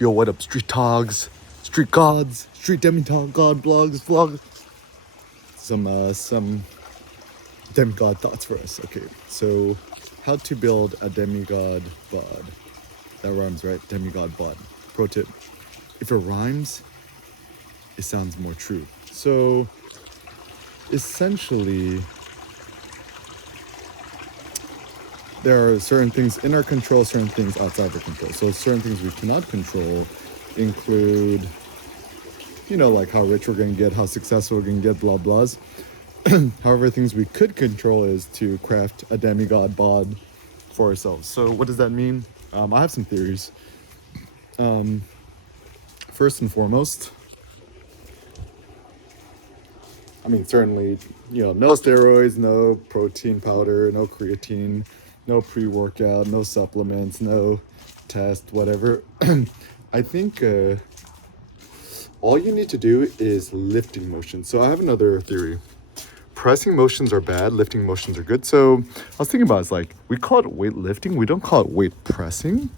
Yo, what up, street dogs, street gods, street demigod god blogs, vlogs. Some demigod thoughts for us. Okay, so how to build a demigod bod. That rhymes, right? Demigod bod. Pro tip: if it rhymes, it sounds more true. So essentially, there are certain things in our control, certain things outside of our control. So certain things we cannot control include, like how rich we're gonna get, how successful we're gonna get, blah blahs. However, things we could control is to craft a demigod bod for ourselves. So what does that mean? I have some theories. First and foremost, certainly, no steroids, no protein powder, no creatine, no pre-workout, no supplements, no test, whatever. I think all you need to do is lifting motion. So I have another theory. Pressing motions are bad, lifting motions are good. So I was thinking about it's like, we call it weightlifting, we don't call it weight pressing.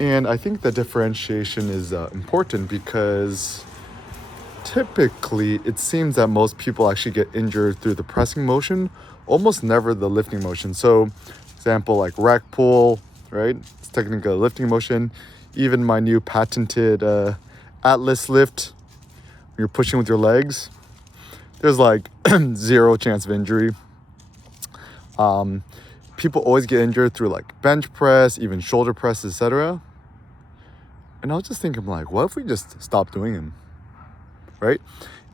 And I think the differentiation is important because typically it seems that most people actually get injured through the pressing motion, almost never the lifting motion. So example, like rack pull, right? It's technically a lifting motion. Even my new patented Atlas lift, when you're pushing with your legs, there's like 0 chance of injury. People always get injured through like bench press, even shoulder press, etc. And I was just thinking, like, what if we just stop doing them, right?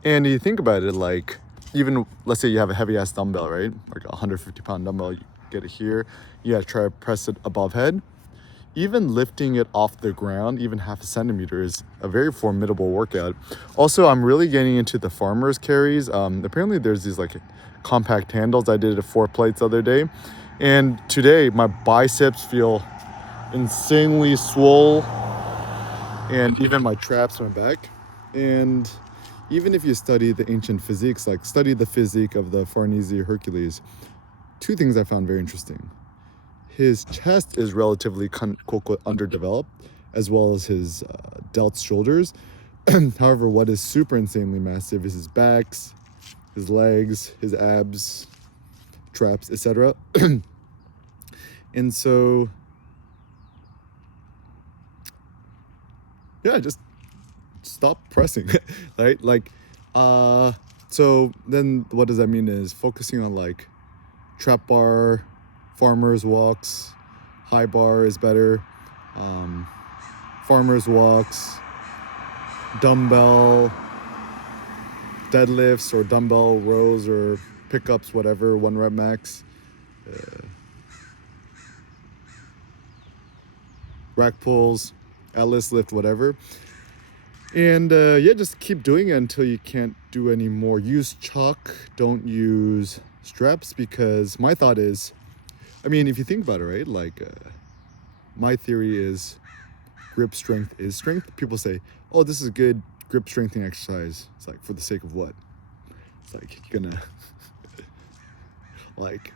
And you think about it, like, even let's say you have a heavy ass dumbbell, right? Like a 150-pound dumbbell, you get it here, you gotta try to press it above head. Even lifting it off the ground, even half a centimeter, is a very formidable workout. Also, I'm really getting into the farmer's carries. Apparently there's these like compact handles. I did 4 plates the other day. And today my biceps feel insanely swole, and even my traps went back. And even if you study the ancient physiques, like study the physique of the Farnese Hercules, 2 things I found very interesting. His chest is relatively quote unquote underdeveloped, as well as his delts shoulders. However, what is super insanely massive is his backs, his legs, his abs, traps, etc. And so, yeah, just stop pressing, right? Like, so then what does that mean is focusing on like trap bar, farmer's walks, high bar is better, farmer's walks, dumbbell deadlifts or dumbbell rows or pickups, whatever, 1 rep max, rack pulls, Atlas lift, whatever. And just keep doing it until you can't do any more. Use chalk, don't use straps, because my thought is, if you think about it, right? Like, my theory is grip strength is strength. People say, oh, this is a good grip strengthening exercise. It's like, for the sake of what? It's like, you're gonna, like,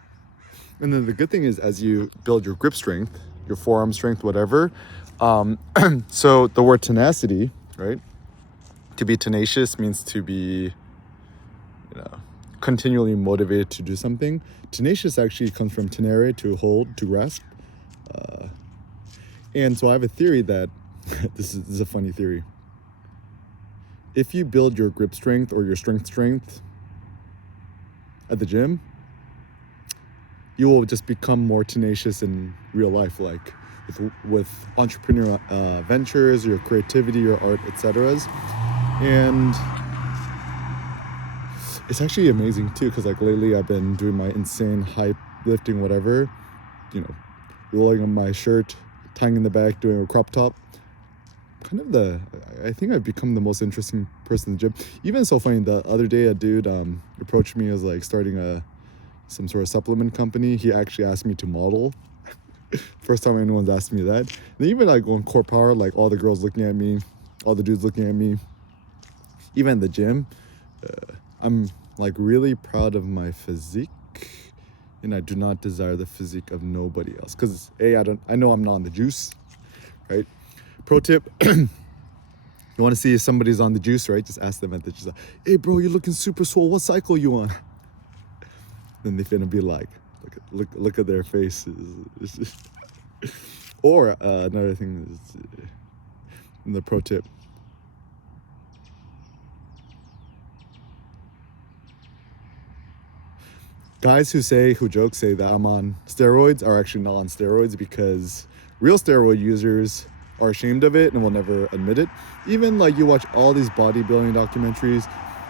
and then the good thing is, as you build your grip strength, your forearm strength, whatever, so the word tenacity, right? To be tenacious means to be, continually motivated to do something. Tenacious actually comes from tenere, to hold, to grasp. And so I have a theory that, this is a funny theory. If you build your grip strength or your strength at the gym, you will just become more tenacious in real life, like with entrepreneurial ventures, your creativity, your art, etc. And it's actually amazing too, because like lately I've been doing my insane high lifting, whatever, rolling on my shirt, tying in the back, doing a crop top. I think I've become the most interesting person in the gym. Even so funny, the other day a dude approached me as like starting some sort of supplement company. He actually asked me to model. First time anyone's asked me that. And even like on Core Power, like all the girls looking at me, all the dudes looking at me. Even in the gym, I'm like really proud of my physique, and I do not desire the physique of nobody else. Because I know I'm not on the juice, right? Pro tip. You want to see if somebody's on the juice, right? Just ask them at the juice. Hey, bro, you're looking super swole. What cycle you on? Then they finna be like, look at their faces. Or another thing is the pro tip. Guys who joke say that I'm on steroids are actually not on steroids, because real steroid users are ashamed of it and will never admit it. Even like you watch all these bodybuilding documentaries,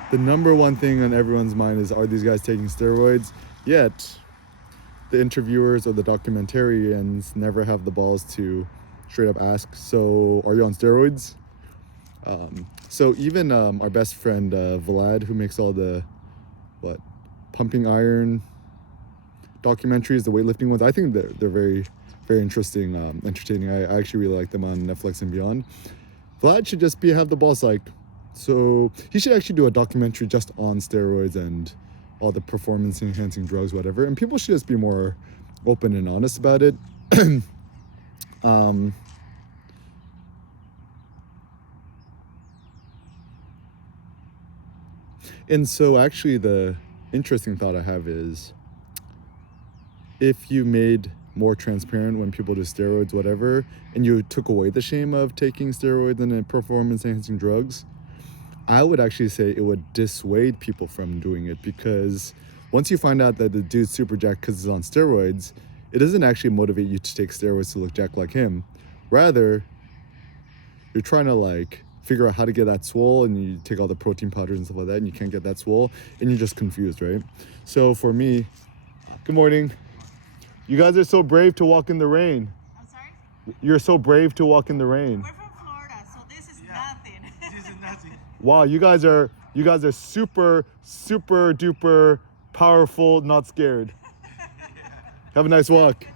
the number one thing on everyone's mind is, are these guys taking steroids? Yet the interviewers or the documentarians never have the balls to straight up ask, so are you on steroids? So even our best friend Vlad, who makes all the pumping iron documentaries, the weightlifting ones, I think they're very, very interesting, entertaining. I actually really like them on Netflix and beyond. Vlad should just have the balls, like, so he should actually do a documentary just on steroids and all the performance enhancing drugs, whatever, and people should just be more open and honest about it. And so actually the interesting thought I have is, if you made more transparent when people do steroids, whatever, and you took away the shame of taking steroids and performance enhancing drugs, I would actually say it would dissuade people from doing it, because once you find out that the dude's super jacked because he's on steroids, it doesn't actually motivate you to take steroids to look jacked like him. Rather, you're trying to like figure out how to get that swole, and you take all the protein powders and stuff like that, and you can't get that swole, and you're just confused, right? So for me, good morning. You guys are so brave to walk in the rain. I'm sorry? You're so brave to walk in the rain. We're from Florida, so this is nothing. This is nothing. Wow, you guys are super, super duper powerful, not scared. Have a nice walk. Good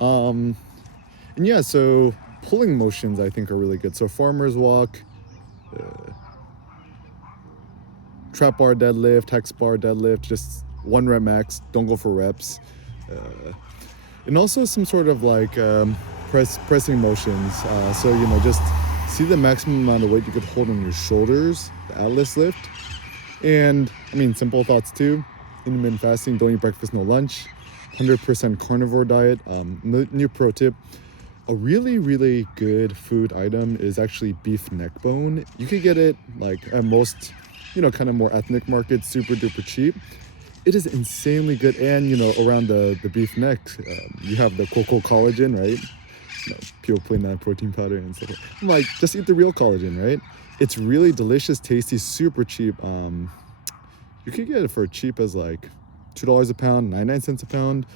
day. And yeah, so pulling motions I think are really good. So farmer's walk, trap bar deadlift, hex bar deadlift, just 1 rep max, don't go for reps. And also some sort of like pressing motions. So, you know, just see the maximum amount of weight you could hold on your shoulders, the Atlas lift. And I mean, simple thoughts too. Intermittent fasting, don't eat breakfast, no lunch. 100% carnivore diet. New pro tip. A really, really good food item is actually beef neck bone. You could get it like at most, you know, kind of more ethnic markets, super duper cheap. It is insanely good. And, you know, around the beef neck, you have the cocoa collagen, right? You know, people putting that protein powder and stuff. I'm like, just eat the real collagen, right? It's really delicious, tasty, super cheap. You could get it for cheap as like $2 a pound, 99 cents a pound.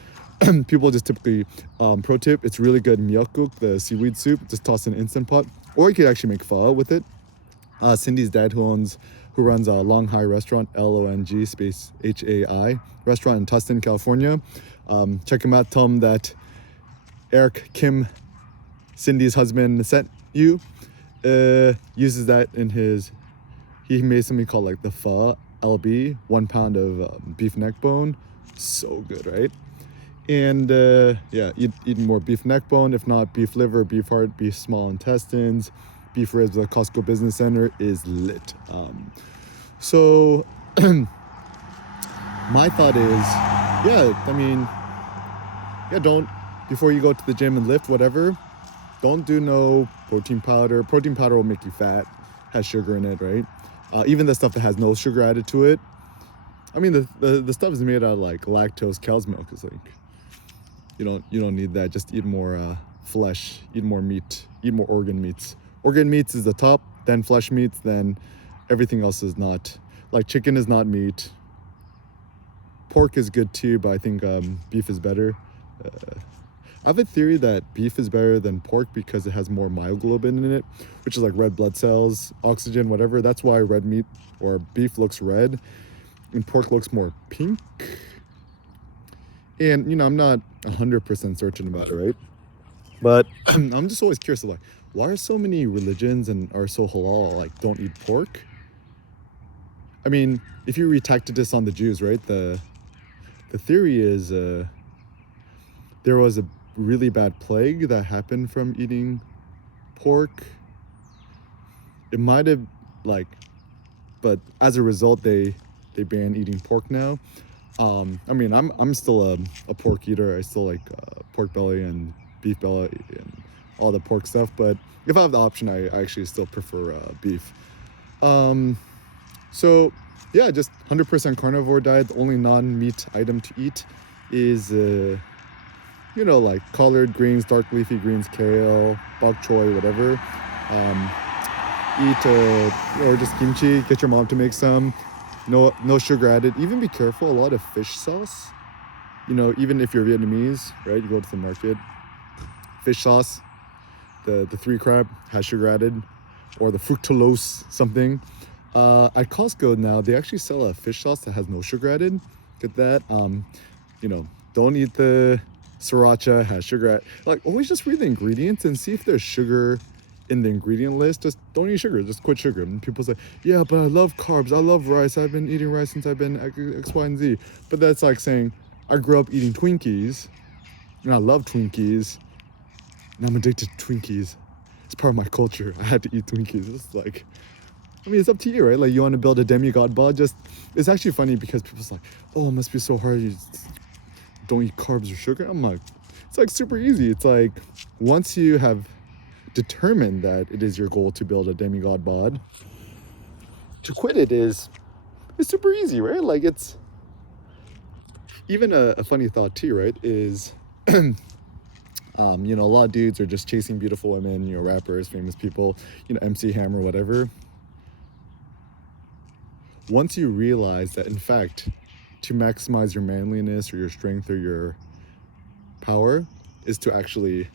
People just typically, pro tip, it's really good myeokguk, the seaweed soup, just toss in an Instant Pot. Or you could actually make pho with it. Cindy's dad who runs a Long Hai restaurant, LONG space HAI restaurant in Tustin, California. Check him out, tell him that Eric Kim, Cindy's husband, sent you. Uses that in he made something called like the pho LB, 1 pound of beef neck bone. So good, right? And yeah, eat more beef neck bone. If not, beef liver, beef heart, beef small intestines, beef ribs at Costco Business Center is lit. So my thought is, don't, before you go to the gym and lift, whatever, don't do no protein powder. Protein powder will make you fat, has sugar in it, right? Even the stuff that has no sugar added to it. I mean, the stuff is made out of like lactose cow's milk. It's like, you don't need that. Just eat more flesh, eat more meat, eat more organ meats. Organ meats is the top, then flesh meats, then everything else is not. Like chicken is not meat. Pork is good too, but I think beef is better. I have a theory that beef is better than pork because it has more myoglobin in it, which is like red blood cells, oxygen, whatever. That's why red meat or beef looks red and pork looks more pink. And, you know, I'm not 100% certain about it, right? But I'm just always curious, like, why are so many religions and are so halal, like, don't eat pork? I mean, if you read Tacitus on the Jews, right? The theory is there was a really bad plague that happened from eating pork. It might have like, but as a result, they ban eating pork now. I mean, I'm still a pork eater. I still like pork belly and beef belly and all the pork stuff. But if I have the option, I actually still prefer beef. Um, so yeah, just 100% carnivore diet. The only non-meat item to eat is like collard greens, dark leafy greens, kale, bok choy, whatever. Um, Eat or just kimchi. Get your mom to make some. No sugar added. Even be careful. A lot of fish sauce. Even if you're Vietnamese, right? You go to the market. Fish sauce, the three crab has sugar added, or the fructose something. At Costco now they actually sell a fish sauce that has no sugar added. Get that. Don't eat the sriracha has sugar. Like always, just read the ingredients and see if there's sugar in the ingredient list. Just don't eat sugar. Just quit sugar. And people say, yeah, but I love carbs. I love rice. I've been eating rice since I've been X, Y, and Z. But that's like saying I grew up eating Twinkies, and I love Twinkies, and I'm addicted to Twinkies. It's part of my culture. I had to eat Twinkies. It's like, I mean, it's up to you, right? Like, you want to build a demigod bod. It's actually funny because people's like, oh, it must be so hard. You just don't eat carbs or sugar. I'm like, it's like super easy. It's like once you have determined that it is your goal to build a demigod bod, to quit it's super easy, right? Like, it's even a funny thought too, right? Is a lot of dudes are just chasing beautiful women, rappers, famous people, MC Hammer, whatever. Once you realize that, in fact, to maximize your manliness or your strength or your power is to actually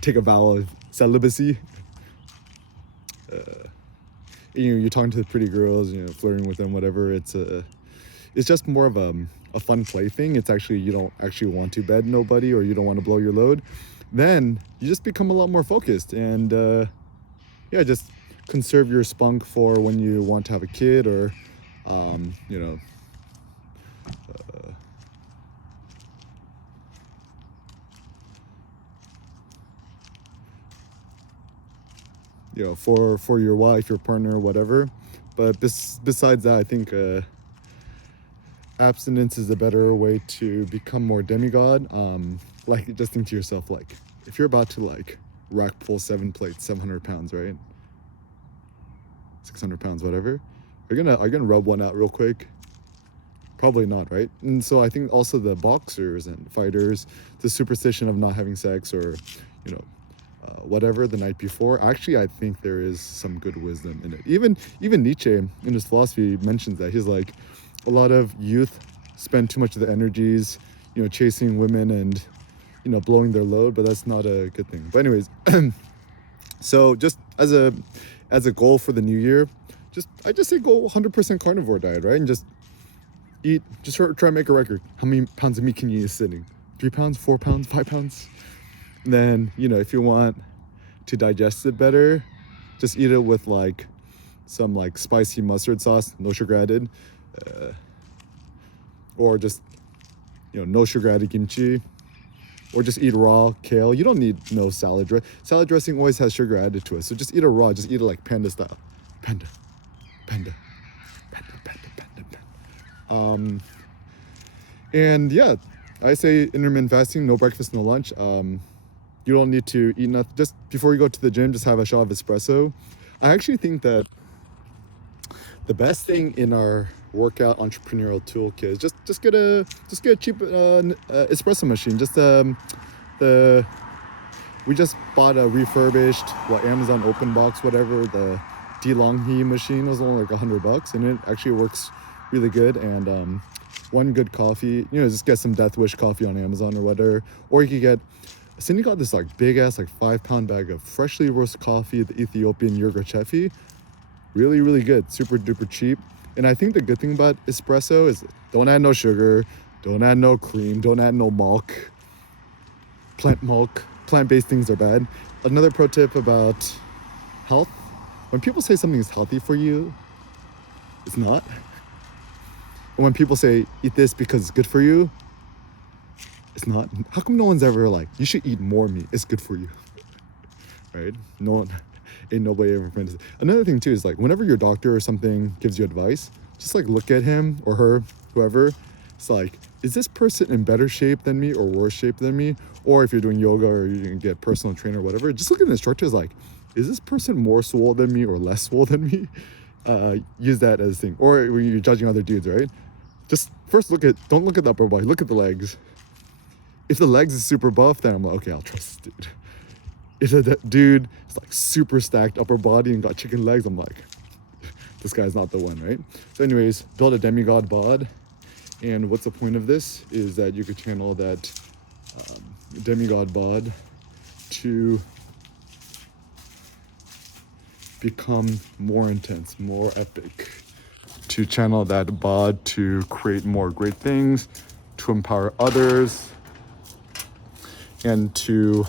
take a vow of celibacy. You're talking to the pretty girls, flirting with them, whatever. It's just more of a fun play thing. It's actually, you don't actually want to bed nobody, or you don't want to blow your load. Then you just become a lot more focused, and just conserve your spunk for when you want to have a kid, or for your wife, your partner, whatever. But besides that, I think abstinence is a better way to become more demigod. Like, just think to yourself, like, if you're about to like rack pull 7 plates, 700 pounds, right? 600 pounds, whatever. Are you gonna rub one out real quick? Probably not, right? And so I think also the boxers and fighters, the superstition of not having sex, or whatever, the night before. Actually, I think there is some good wisdom in it. Even Nietzsche in his philosophy mentions that. He's like, a lot of youth spend too much of the energies chasing women and blowing their load, but that's not a good thing. But anyways, so just as a goal for the new year, I just say go 100% carnivore diet, right? And just try to make a record. How many pounds of meat can you eat sitting? 3 pounds, 4 pounds, 5 pounds? And then, if you want to digest it better, just eat it with like some like spicy mustard sauce, no sugar added, or just no sugar added kimchi, or just eat raw kale. You don't need no salad dressing. Salad dressing always has sugar added to it, so just eat it raw. Just eat it like panda style, panda. And yeah, I say intermittent fasting, no breakfast, no lunch. You don't need to eat nothing. Just before you go to the gym, just have a shot of espresso. I actually think that the best thing in our workout entrepreneurial toolkit is just get a cheap espresso machine. We just bought a refurbished Amazon open box, whatever. The DeLonghi machine was only like $100, and it actually works really good. And one good coffee, just get some Death Wish coffee on Amazon or whatever. Or you could get, Cindy got this like big ass like 5-pound bag of freshly roasted coffee, the Ethiopian Yirgacheffi. Really, really good, super duper cheap. And I think the good thing about espresso is don't add no sugar, don't add no cream, don't add no milk. Plant-based things are bad. Another pro tip about health: when people say something is healthy for you, it's not. And when people say eat this because it's good for you, It's not. How come no one's ever like, you should eat more meat, it's good for you, right? No one, ain't nobody ever finds it. Another thing too is like, whenever your doctor or something gives you advice, just like look at him or her, whoever. It's like, is this person in better shape than me or worse shape than me? Or if you're doing yoga or you can get personal trainer or whatever, just look at the instructor as like, is this person more swole than me or less swole than me? Use that as a thing. Or when you're judging other dudes, right? Just first don't look at the upper body, look at the legs. If the legs is super buff, then I'm like, okay, I'll trust this dude. If that dude is like super stacked upper body and got chicken legs, I'm like, this guy's not the one, right? So anyways, build a demigod bod. And what's the point of this is that you could channel that demigod bod to become more intense, more epic, to channel that bod to create more great things, to empower others, and to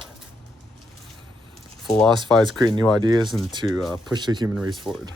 philosophize, create new ideas, and to push the human race forward.